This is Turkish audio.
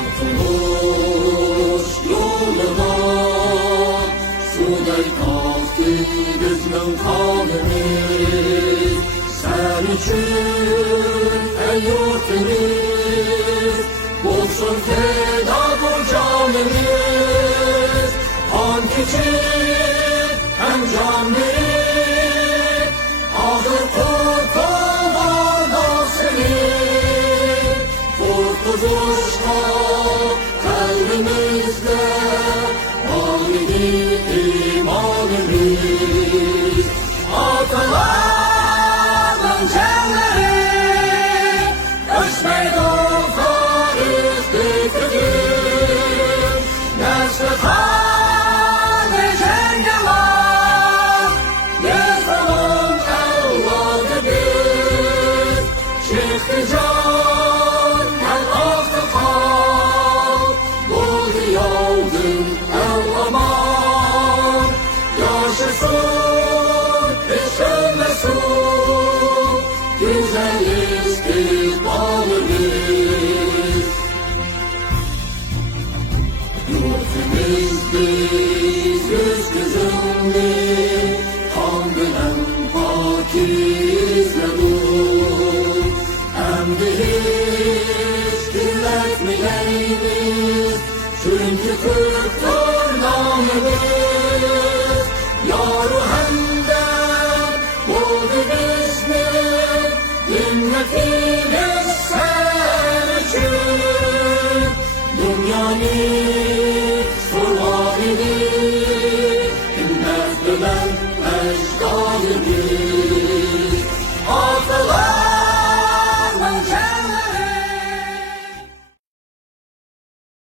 Kurtuluş yoluna suday kalktı bizning qonimiz. Sen için ey yurtimiz bo'lsin feda bu canimiz. Kan kechib hem can verib ağır kurtulur nasibim. Kurtuluşta kalbimizde validi imanımız. Atalardan canları ölçmeydi tarih bitirdim. Nesli kanı cengalar yazalım evladı biz. Çıktı can el aktı kal buldu yolun el aman. Yaşasın hiç ölmesin güzel istikbalimiz. Yurtimiz biz yüz gözümlü kan bilen pakizledik. Emdi hiç kirletmeyiniz çünkü Türk